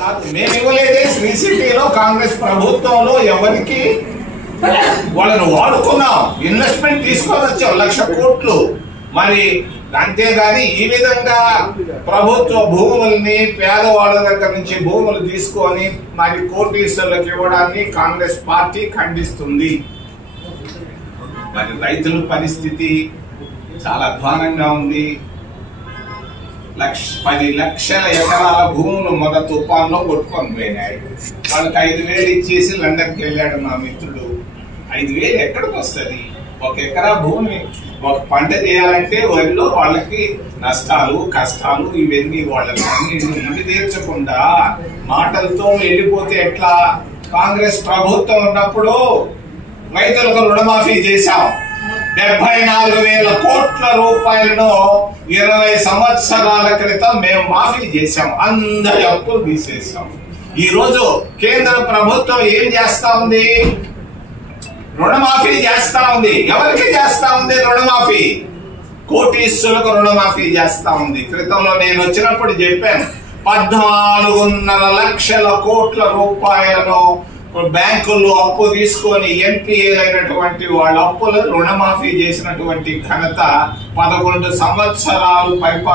కాదు, మేము ఇవ్వలేదే. శ్రీ సిటీలో కాంగ్రెస్ ప్రభుత్వంలో ఎవరికి వాళ్ళని వాడుకున్నాం, ఇన్వెస్ట్మెంట్ తీసుకొని వచ్చాం 1,00,000 కోట్లు. మరి అంతేగాని ఈ విధంగా ప్రభుత్వ భూముల్ని పేదవాళ్ళ దగ్గర నుంచి భూములు తీసుకొని మరి కోటీశ్వరులకు ఇవ్వడాన్ని కాంగ్రెస్ పార్టీ ఖండిస్తుంది. మరి రైతుల పరిస్థితి చాలా అధ్వానంగా ఉంది. 10 లక్షల ఎకరాల భూములు మొదట తుఫాన్లో కొట్టుకొని పోయినాయి. వాళ్ళకి 5,000 ఇచ్చేసి లండన్కి వెళ్ళాడు మా మిత్రుడు. 5,000 ఎక్కడికి వస్తుంది? 1 ఎకరా భూమి ఒక పంట చేయాలంటే వరిలో వాళ్ళకి నష్టాలు కష్టాలు ఇవన్నీ వాళ్ళకి ఇంటి తీర్చకుండా మాటలతో వెళ్ళిపోతే ఎట్లా? కాంగ్రెస్ ప్రభుత్వం ఉన్నప్పుడు రైతులకు రుణమాఫీ చేశాం. 74,000 కోట్ల రూపాయలను 20 సంవత్సరాల క్రితం మేము మాఫీ చేశాం. అందరి అప్పులు తీసేసాం. ఈ రోజు కేంద్ర ప్రభుత్వం ఏం చేస్తా ఉంది? రుణమాఫీ చేస్తా ఉంది. ఎవరికి చేస్తా ఉంది రుణమాఫీ? కోటీశ్వరులకు రుణమాఫీ చేస్తా ఉంది. క్రితంలో నేను వచ్చినప్పుడు చెప్పాను, 14.5 లక్షల కోట్ల రూపాయలను బ్యాంకుల్లో అప్పు తీసుకొని ఎంపీఏలైనటువంటి వాళ్ళ అప్పులను రుణమాఫీ చేసినటువంటి ఘనత 11 సంవత్సరాలు పరిపాలన